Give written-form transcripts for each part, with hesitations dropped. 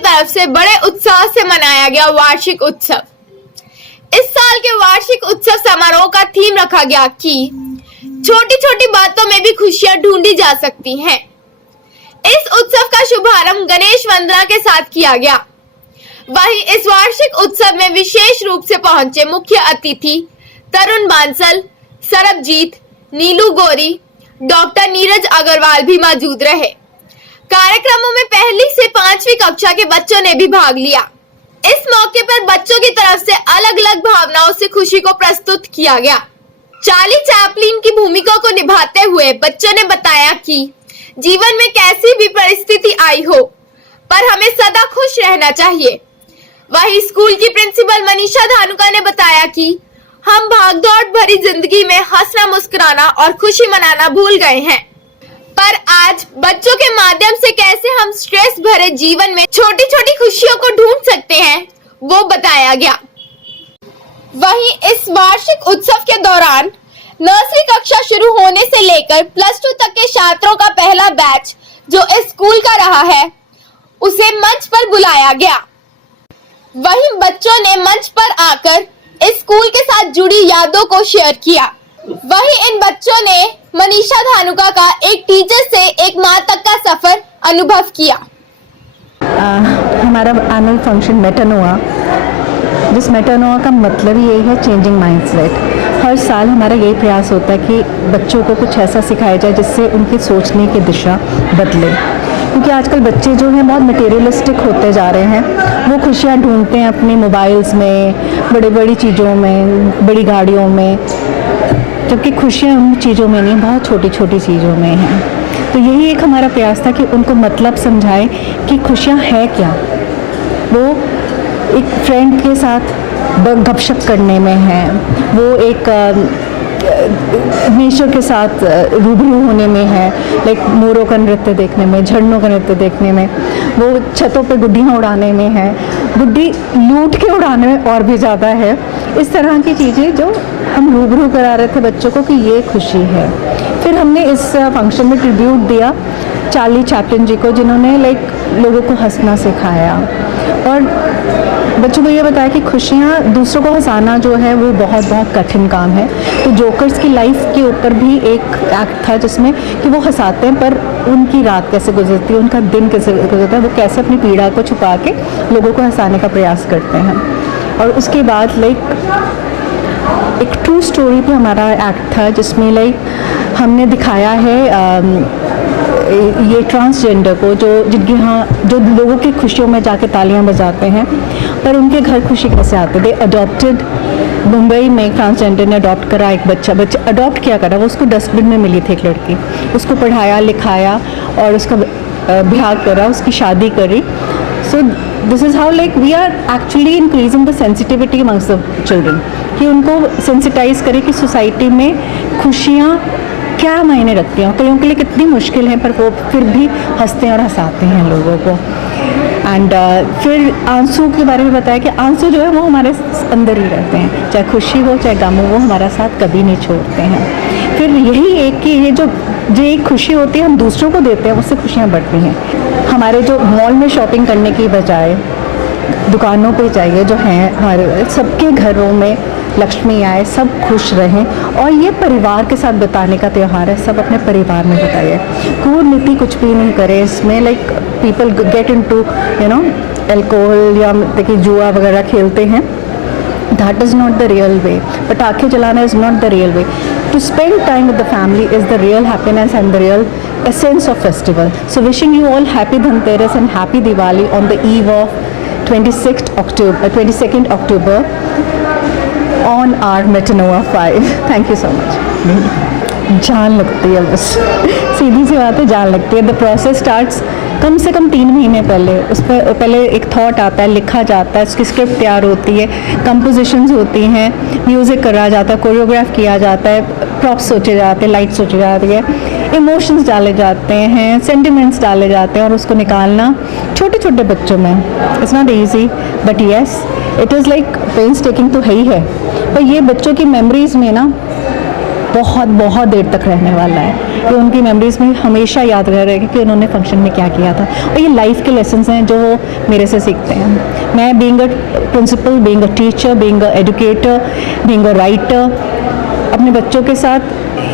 तरफ से बड़े उत्साह से मनाया गया वार्षिक उत्सव। इस साल के वार्षिक उत्सव समारोह का थीम रखा गया कि छोटी छोटी बातों में भी खुशियां ढूंढी जा सकती हैं। इस उत्सव का शुभारंभ गणेश वंदना के साथ किया गया। वहीं इस वार्षिक उत्सव में विशेष रूप से पहुंचे मुख्य अतिथि तरुण बांसल, सरबजीत, नीलू गौरी, डॉक्टर नीरज अग्रवाल भी मौजूद रहे। कार्यक्रमों में पहली से 5वीं कक्षा के बच्चों ने भी भाग लिया। इस मौके पर बच्चों की तरफ से अलग अलग भावनाओं से खुशी को प्रस्तुत किया गया। चार्ली चैपलिन की भूमिका को निभाते हुए बच्चों ने बताया कि जीवन में कैसी भी परिस्थिति आई हो, पर हमें सदा खुश रहना चाहिए। वहीं स्कूल की प्रिंसिपल मनीषा धानुका ने बताया कि हम भागदौड़ भरी जिंदगी में हंसना, मुस्कुराना और खुशी मनाना भूल गए हैं, पर आज बच्चों के माध्यम से कैसे हम स्ट्रेस भरे जीवन में छोटी छोटी खुशियों को ढूंढ सकते हैं, वो बताया गया। वहीं इस वार्षिक उत्सव के दौरान नर्सरी कक्षा शुरू होने से लेकर +2 तक के छात्रों का पहला बैच जो इस स्कूल का रहा है, उसे मंच पर बुलाया गया। वहीं बच्चों ने मंच पर आकर इस स्कूल के साथ जुड़ी यादों को शेयर किया। वहीं इन बच्चों ने मनीषा धानुका का एक टीचर से एक माँ तक का सफर अनुभव किया। हमारा एनुअल फंक्शन मेटानोआ, जिस मेटानोआ का मतलब ही यही है चेंजिंग माइंडसेट। हर साल हमारा यही प्रयास होता है कि बच्चों को कुछ ऐसा सिखाया जाए जिससे उनकी सोचने की दिशा बदले, क्योंकि आजकल बच्चे जो हैं बहुत मटेरियलिस्टिक होते जा रहे हैं। वो खुशियाँ ढूंढते हैं अपनी मोबाइल्स में, बड़ी बड़ी चीज़ों में, बड़ी गाड़ियों में, जबकि खुशियाँ उन चीज़ों में नहीं, बहुत छोटी छोटी चीज़ों में हैं। तो यही एक हमारा प्रयास था कि उनको मतलब समझाएं कि खुशियाँ है क्या। वो एक फ्रेंड के साथ गपशप करने में है, वो एक नेचर के साथ रूबरू होने में है, लाइक मोरों का नृत्य देखने में, झरनों का नृत्य देखने में, वो छतों पे गुड्डियाँ उड़ाने में है, गुड्डी लूट के उड़ाने में और भी ज़्यादा है। इस तरह की चीज़ें जो हम रूबरू करा रहे थे बच्चों को कि ये खुशी है। फिर हमने इस फंक्शन में ट्रिब्यूट दिया चार्ली चैपलिन जी को, जिन्होंने लाइक लोगों को हंसना सिखाया और बच्चों को ये बताया कि खुशियाँ, दूसरों को हंसाना जो है वो बहुत बहुत कठिन काम है। तो जोकर्स की लाइफ के ऊपर भी एक एक्ट था जिसमें कि वो हंसाते हैं, पर उनकी रात कैसे गुजरती है, उनका दिन कैसे गुजरता है, वो कैसे अपनी पीड़ा को छुपा के लोगों को हंसाने का प्रयास करते हैं। और उसके बाद लाइक एक ट्रू स्टोरी पे हमारा एक्ट था जिसमें लाइक हमने दिखाया है ये ट्रांसजेंडर को जिनके यहाँ जो लोगों की खुशियों में जाके तालियां बजाते हैं, पर उनके घर खुशी कैसे आते। दे अडॉप्टेड, मुंबई में एक ट्रांसजेंडर ने अडॉप्ट करा एक बच्चा अडॉप्ट किया करा, वो उसको डस्टबिन में मिली थी एक लड़की, उसको पढ़ाया लिखाया और उसका ब्याह करा, उसकी शादी करी। So this is how like we are actually increasing the sensitivity amongst the children, कि उनको सेंसिटाइज करें कि सोसाइटी में खुशियाँ क्या मायने रखती हैं, कईयों के लिए कितनी मुश्किल है, पर वो फिर भी हंसते हैं और हंसाते हैं लोगों को। एंड फिर आंसू के बारे में बताया कि आंसू जो है वो हमारे अंदर ही रहते हैं, चाहे खुशी हो चाहे गम हो, वो हमारा साथ कभी नहीं छोड़ते हैं। फिर यही एक कि ये जो एक खुशी होती है हम दूसरों को देते हैं, उससे खुशियाँ बढ़ती हैं। हमारे जो मॉल में शॉपिंग करने की बजाय दुकानों पे जाइए, जो हैं हमारे सबके घरों में लक्ष्मी आए, सब खुश रहें, और ये परिवार के साथ बिताने का त्यौहार है। सब अपने परिवार में बिताइए, कूटनीति कुछ भी नहीं करें इसमें। Like people get into you know alcohol या देखिए जुआ वगैरह खेलते हैं, that is not the real way. पटाखे जलाना is not the real way. To spend time with the family is the real happiness and the real essence of festival. So wishing you all happy Dhanteras and happy Diwali on the eve of 22nd October on our Metanoa 5. Thank you so much. जान लगती है बस, सीधी सी बात है, जान लगती है। The process starts कम से कम 3 महीने पहले। उस पर पहले एक थॉट आता है, लिखा जाता है, उसकी स्क्रिप्ट तैयार होती है, कंपोजिशंस होती हैं, म्यूज़िक करा जाता है, कोरियोग्राफ किया जाता है, प्रॉप्स सोचे जाते हैं, लाइट सोची जाती है, इमोशंस डाले जाते हैं, सेंटिमेंट्स डाले जाते हैं, और उसको निकालना छोटे छोटे बच्चों में it's not easy, but yes it is like painstaking तो है ही है। पर ये बच्चों की मेमोरीज़ में ना बहुत बहुत देर तक रहने वाला है। ये उनकी मेमोरीज में हमेशा याद रह रहेगा कि उन्होंने फंक्शन में क्या किया था। और ये लाइफ के लेसन्स हैं जो वो मेरे से सीखते हैं। मैं being a principal, being a teacher, being a educator, being a writer, अपने बच्चों के साथ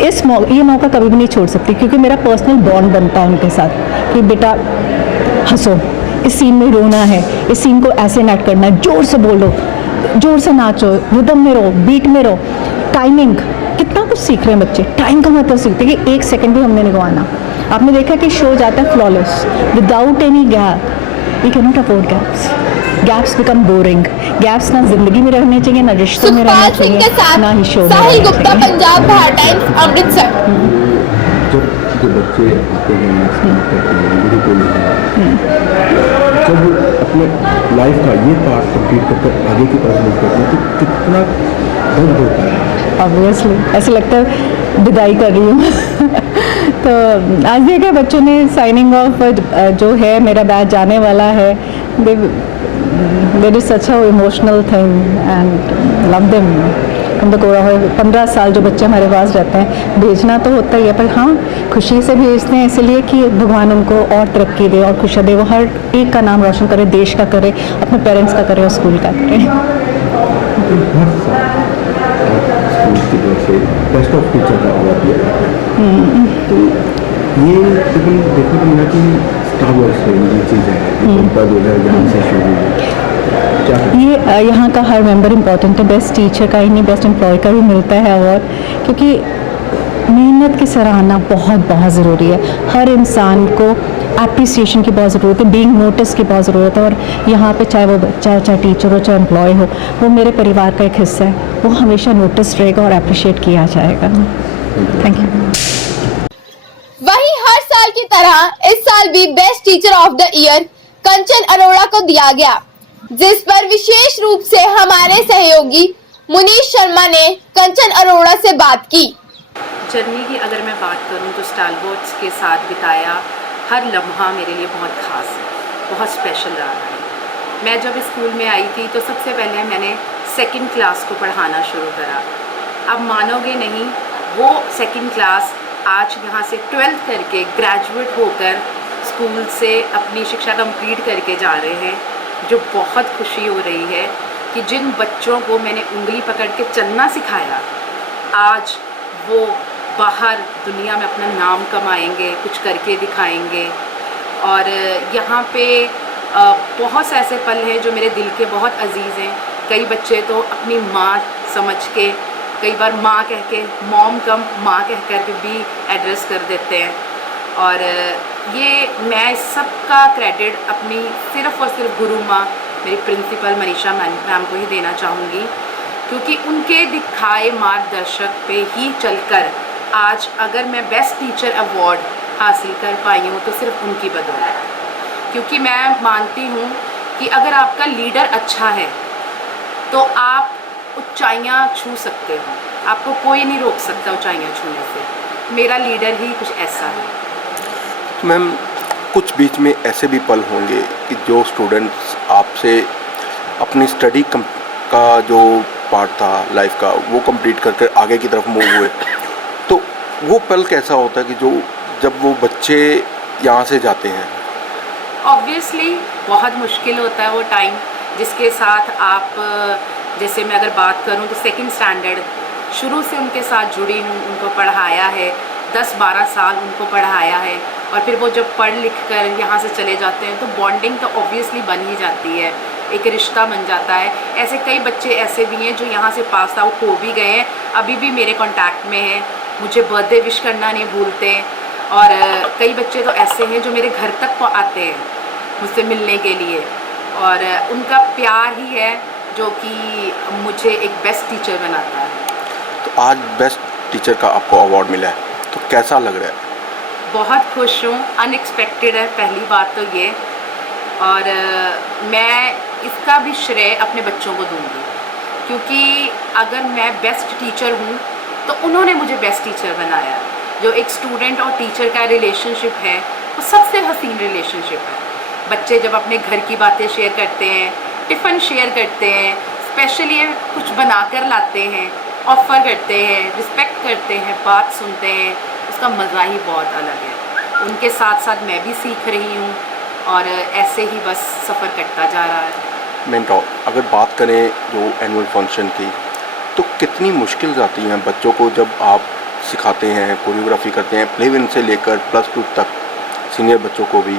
ये मौका कभी भी नहीं छोड़ सकती, क्योंकि मेरा पर्सनल बॉन्ड बनता है उनके साथ कि बेटा हंसो, इस सीन में रोना है, इस सीन को ऐसे नैट करना है, जोर से बोलो, जोर से नाचो, रिदम में रहो, बीट में रहो, टाइमिंग, कितना कुछ सीख रहे हैं बच्चे। टाइम का मतलब सीखते हैं कि 1 सेकंड भी हमने नहीं गंवाना। आपने देखा कि शो जाता है flawless, without any gap. We can not afford gaps. Gaps become boring. Gaps ना जिंदगी में रहने चाहिए, ना रिश्तों में रहने सुखपाल सिंह के चाहिए, साथ ना ही शो में साहिल रहने गुप्ता, चाहिए। पंजाब बाहर टाइम्स, अमृतसर। जब जो बच्चे आते हैं स्टार्ट करते हैं गुरुकुल जब अपने लाइफ का ये पार्ट कंप्लीट करके आगे की तरफ मूव करते हैं तो कितना दर्द होता है। ऑब्वियसली ऐसे लगता है विदाई कर रही हूँ। तो आज देखा बच्चों ने साइनिंग ऑफ जो है, मेरा बैच जाने वाला है। There is such a emotional thing and love them. हम तो 15 साल जो बच्चे हमारे पास रहते हैं, भेजना तो होता ही है, पर हाँ खुशी से भेजते हैं इसलिए कि भगवान उनको और तरक्की दे और खुशियाँ दे, वो हर एक का नाम रोशन करे, देश का करे, अपने पेरेंट्स का करे और स्कूल का करे। हर साल स्कूल की तरफ से बेस्ट ऑफ टीचर का अवार्ड दिया जाता है। तो ये तकरीबन देखने को मिला कि स्टार वॉर्स में ये चीज़ है, उनका जो है यहाँ से शुरू हुई। ये यहाँ का हर मेंबर इम्पॉर्टेंट है। बेस्ट टीचर का ही नहीं, बेस्ट एम्प्लॉय का भी मिलता है अवार्ड, क्योंकि मेहनत की सराहना बहुत बहुत ज़रूरी है। हर इंसान को एप्रिसिएशन की बहुत ज़रूरत है, बीइंग नोटिस की बहुत ज़रूरत है। और यहाँ पे चाहे वो बच्चा हो, चाहे टीचर हो, चाहे एम्प्लॉय हो, वो मेरे परिवार का एक हिस्सा है, वो हमेशा नोटिस रहेगा और अप्रिशिएट किया जाएगा। Thank you. वहीं हर साल की तरह इस साल भी best teacher of the year Kanchan Arora को दिया गया, जिस पर विशेष रूप से हमारे सहयोगी मुनीश शर्मा ने कंचन अरोड़ा से बात की। जर्नी की अगर मैं बात करूं तो स्टालबोर्ड्स के साथ बिताया हर लम्हा मेरे लिए बहुत ख़ास है, बहुत स्पेशल रहा है। मैं जब स्कूल में आई थी तो सबसे पहले मैंने 2nd क्लास को पढ़ाना शुरू करा। अब मानोगे नहीं, वो 2nd क्लास आज यहाँ से 12th करके ग्रेजुएट होकर स्कूल से अपनी शिक्षा कंप्लीट करके जा रहे हैं, जो बहुत खुशी हो रही है कि जिन बच्चों को मैंने उंगली पकड़ के चलना सिखाया, आज वो बाहर दुनिया में अपना नाम कमाएंगे, कुछ करके दिखाएंगे। और यहाँ पे बहुत से ऐसे पल हैं जो मेरे दिल के बहुत अजीज़ हैं। कई बच्चे तो अपनी माँ समझ के, कई बार माँ कह के, मॉम कम माँ कह कर के भी एड्रेस कर देते हैं। और ये मैं सब का क्रेडिट अपनी सिर्फ़ और सिर्फ गुरु माँ, मेरी प्रिंसिपल मनीषा मैम को ही देना चाहूँगी, क्योंकि उनके दिखाए मार्गदर्शक पे ही चलकर आज अगर मैं बेस्ट टीचर अवार्ड हासिल कर पाई हूँ तो सिर्फ उनकी बदौलत। क्योंकि मैं मानती हूँ कि अगर आपका लीडर अच्छा है तो आप ऊंचाइयाँ छू सकते हो, आपको कोई नहीं रोक सकता ऊंचाइयाँ छूने से। मेरा लीडर ही कुछ ऐसा है। मैम, कुछ बीच में ऐसे भी पल होंगे कि जो स्टूडेंट्स आपसे अपनी स्टडी का जो पार्ट था लाइफ का वो कंप्लीट करके आगे की तरफ मूव हुए, तो वो पल कैसा होता है कि जो जब वो बच्चे यहाँ से जाते हैं? ऑब्वियसली बहुत मुश्किल होता है वो टाइम, जिसके साथ आप, जैसे मैं अगर बात करूँ तो 2nd स्टैंडर्ड शुरू से उनके साथ जुड़ी हूँ, उनको पढ़ाया है, 10-12 साल उनको पढ़ाया है। और फिर वो जब पढ़ लिख कर यहाँ से चले जाते हैं तो बॉन्डिंग तो ऑब्वियसली बन ही जाती है, एक रिश्ता बन जाता है। ऐसे कई बच्चे ऐसे भी हैं जो यहाँ से पास आउट हो भी गए हैं, अभी भी मेरे कांटेक्ट में हैं, मुझे बर्थडे विश करना नहीं भूलते। और कई बच्चे तो ऐसे हैं जो मेरे घर तक आते हैं मुझसे मिलने के लिए, और उनका प्यार ही है जो कि मुझे एक बेस्ट टीचर बनाता है। तो आज बेस्ट टीचर का आपको अवार्ड मिला है, तो कैसा लग रहा है? बहुत खुश हूँ, अनएक्सपेक्टेड है पहली बात तो ये। और मैं इसका भी श्रेय अपने बच्चों को दूँगी, क्योंकि अगर मैं बेस्ट टीचर हूँ तो उन्होंने मुझे बेस्ट टीचर बनाया। जो एक स्टूडेंट और टीचर का रिलेशनशिप है वो सबसे हसीन रिलेशनशिप है। बच्चे जब अपने घर की बातें शेयर करते हैं, टिफ़िन शेयर करते हैं, स्पेशली कुछ बना कर लाते हैं, ऑफ़र करते हैं, रिस्पेक्ट करते हैं, बात सुनते हैं, उसका मज़ा ही बहुत अलग है। उनके साथ साथ मैं भी सीख रही हूँ और ऐसे ही बस सफ़र कटता जा रहा है। मेंटोर, अगर बात करें जो एनुअल फंक्शन की, तो कितनी मुश्किल आती हैं बच्चों को जब आप सिखाते हैं, कोरियोग्राफी करते हैं, प्ले वन से लेकर +2 तक सीनियर बच्चों को भी,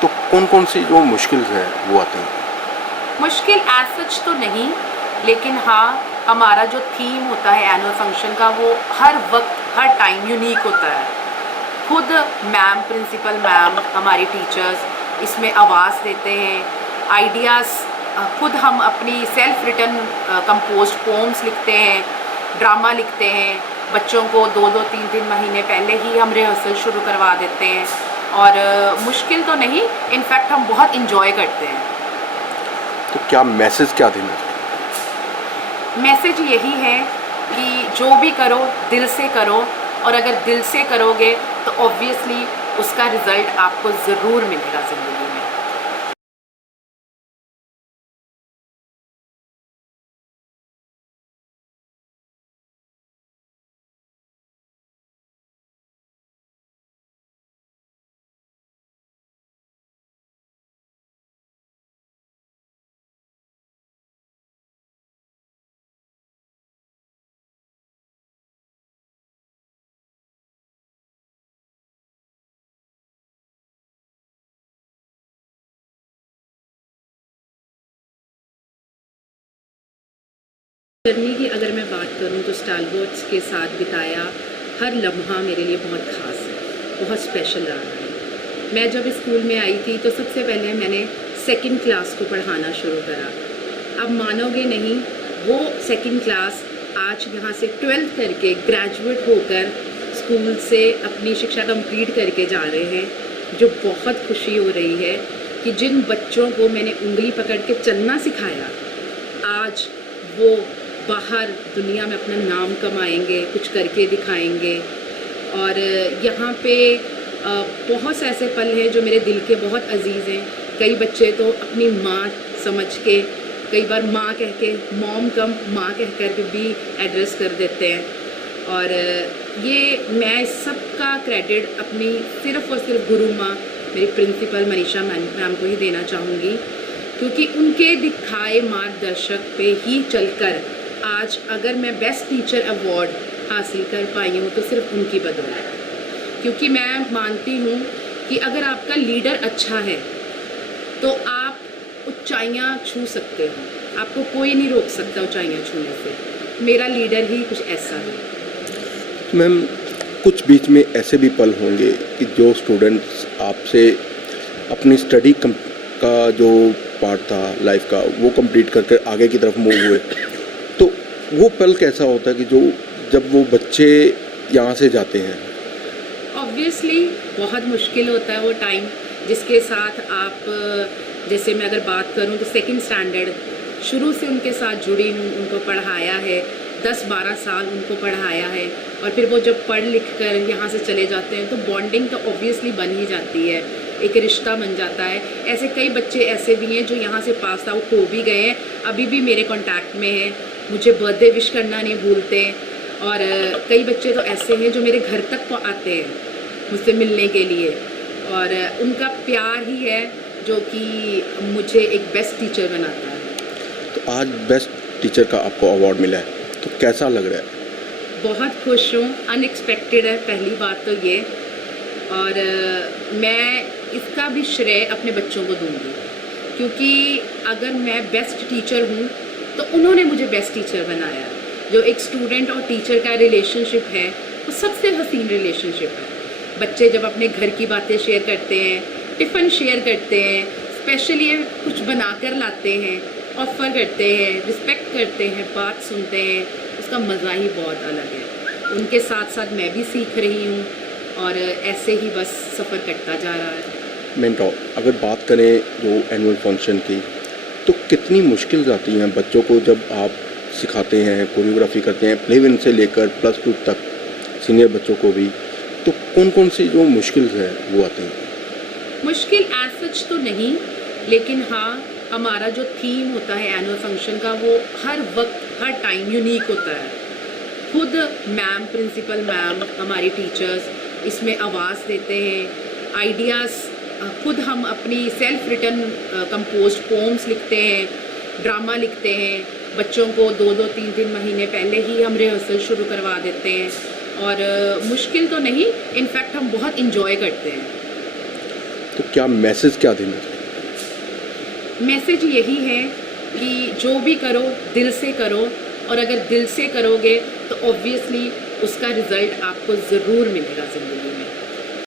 तो कौन कौन सी जो मुश्किल है वो आती हैं? मुश्किल एज सच तो नहीं, लेकिन हाँ, हमारा जो थीम होता है एनुअल फंक्शन का वो हर वक्त हर टाइम यूनिक होता है। खुद मैम, प्रिंसिपल मैम, हमारी टीचर्स इसमें आवाज़ देते हैं, आइडियाज़ खुद हम अपनी सेल्फ रिटन कंपोज्ड पोम्स लिखते हैं, ड्रामा लिखते हैं। बच्चों को 2-2, 3-3 महीने पहले ही हम रिहर्सल शुरू करवा देते हैं और मुश्किल तो नहीं, इनफैक्ट हम बहुत इंजॉय करते हैं। तो क्या मैसेज क्या देना चाहिए? मैसेज यही है कि जो भी करो दिल से करो, और अगर दिल से करोगे तो ऑब्वियसली उसका रिज़ल्ट आपको ज़रूर मिलेगा ज़िंदगी में। जर्नी की अगर मैं बात करूं तो स्टालबोट्स के साथ बिताया हर लम्हा मेरे लिए बहुत ख़ास है, बहुत स्पेशल रहा है। मैं जब स्कूल में आई थी तो सबसे पहले मैंने सेकंड क्लास को पढ़ाना शुरू करा। अब मानोगे नहीं, वो सेकंड क्लास आज यहाँ से 12th करके ग्रेजुएट होकर स्कूल से अपनी शिक्षा कंप्लीट करके जा रहे हैं, जो बहुत खुशी हो रही है कि जिन बच्चों को मैंने उंगली पकड़ के चलना सिखाया, आज वो बाहर दुनिया में अपना नाम कमाएंगे, कुछ करके दिखाएंगे। और यहाँ पे बहुत से ऐसे पल हैं जो मेरे दिल के बहुत अजीज़ हैं। कई बच्चे तो अपनी माँ समझ के, कई बार माँ कह के, मॉम कम माँ कह कर भी एड्रेस कर देते हैं। और ये मैं इस सब का क्रेडिट अपनी सिर्फ़ और सिर्फ गुरु माँ, मेरी प्रिंसिपल मनीषा मैम को ही देना चाहूँगी, क्योंकि उनके दिखाए मार्गदर्शक पे ही चलकर आज अगर मैं बेस्ट टीचर अवार्ड हासिल कर पाई हूँ तो सिर्फ उनकी बदौलत। क्योंकि मैं मानती हूँ कि अगर आपका लीडर अच्छा है तो आप ऊंचाइयाँ छू सकते हो, आपको कोई नहीं रोक सकता ऊंचाइयाँ छूने से। मेरा लीडर ही कुछ ऐसा है। मैम, कुछ बीच में ऐसे भी पल होंगे कि जो स्टूडेंट्स आपसे अपनी स्टडी का जो पार्ट था लाइफ का वो कंप्लीट करके आगे की तरफ मूव हुए, तो वो पल कैसा होता है कि जो जब वो बच्चे यहाँ से जाते हैं? ऑब्वियसली बहुत मुश्किल होता है वो टाइम, जिसके साथ आप, जैसे मैं अगर बात करूँ तो सेकंड स्टैंडर्ड शुरू से उनके साथ जुड़ी हूँ, उनको पढ़ाया है, 10-12 साल उनको पढ़ाया है, और फिर वो जब पढ़ लिख कर यहाँ से चले जाते हैं तो बॉन्डिंग तो ऑब्वियसली बन ही जाती है, एक रिश्ता बन जाता है। ऐसे कई बच्चे ऐसे भी हैं जो यहाँ से पास आउट हो भी गए हैं, अभी भी मेरे कांटेक्ट में हैं, मुझे बर्थडे विश करना नहीं भूलते। और कई बच्चे तो ऐसे हैं जो मेरे घर तक आते हैं मुझसे मिलने के लिए, और उनका प्यार ही है जो कि मुझे एक बेस्ट टीचर बनाता है। तो आज बेस्ट टीचर का आपको अवार्ड मिला है, तो कैसा लग रहा है? बहुत खुश हूँ, अनएक्सपेक्टेड है पहली बात तो ये, और मैं इसका भी श्रेय अपने बच्चों को दूंगी, क्योंकि अगर मैं बेस्ट टीचर हूँ तो उन्होंने मुझे बेस्ट टीचर बनाया। जो एक स्टूडेंट और टीचर का रिलेशनशिप है वो सबसे हसीन रिलेशनशिप है। बच्चे जब अपने घर की बातें शेयर करते हैं, टिफ़िन शेयर करते हैं, स्पेशली कुछ बना कर लाते हैं, ऑफ़र करते हैं, रिस्पेक्ट करते हैं, बात सुनते हैं, उसका मज़ा ही बहुत अलग है। उनके साथ साथ मैं भी सीख रही हूँ और ऐसे ही बस सफ़र कटता जा रहा है। मेंटोर, अगर बात करें जो एनुअल फंक्शन की, तो कितनी मुश्किल आती हैं बच्चों को जब आप सिखाते हैं, कोरियोग्राफी करते हैं, प्ले वन से लेकर +2 तक सीनियर बच्चों को भी, तो कौन कौन सी जो मुश्किल है वो आती हैं? मुश्किल एज सच तो नहीं, लेकिन हाँ, हमारा जो थीम होता है एनुअल फंक्शन का वो हर वक्त हर टाइम यूनिक होता है। खुद मैम, प्रिंसिपल मैम, हमारी टीचर्स इसमें आवाज़ देते हैं, आइडियाज़ खुद हम अपनी सेल्फ रिटन कंपोज्ड पोम्स लिखते हैं, ड्रामा लिखते हैं, बच्चों को 2-2, 3-3 महीने पहले ही हम रिहर्सल शुरू करवा देते हैं और मुश्किल तो नहीं, इनफैक्ट हम बहुत इंजॉय करते हैं। तो क्या मैसेज क्या देना चाहिए? मैसेज यही है कि जो भी करो दिल से करो, और अगर दिल से करोगे तो ऑब्वियसली उसका रिज़ल्ट आपको ज़रूर मिलेगा ज़िंदगी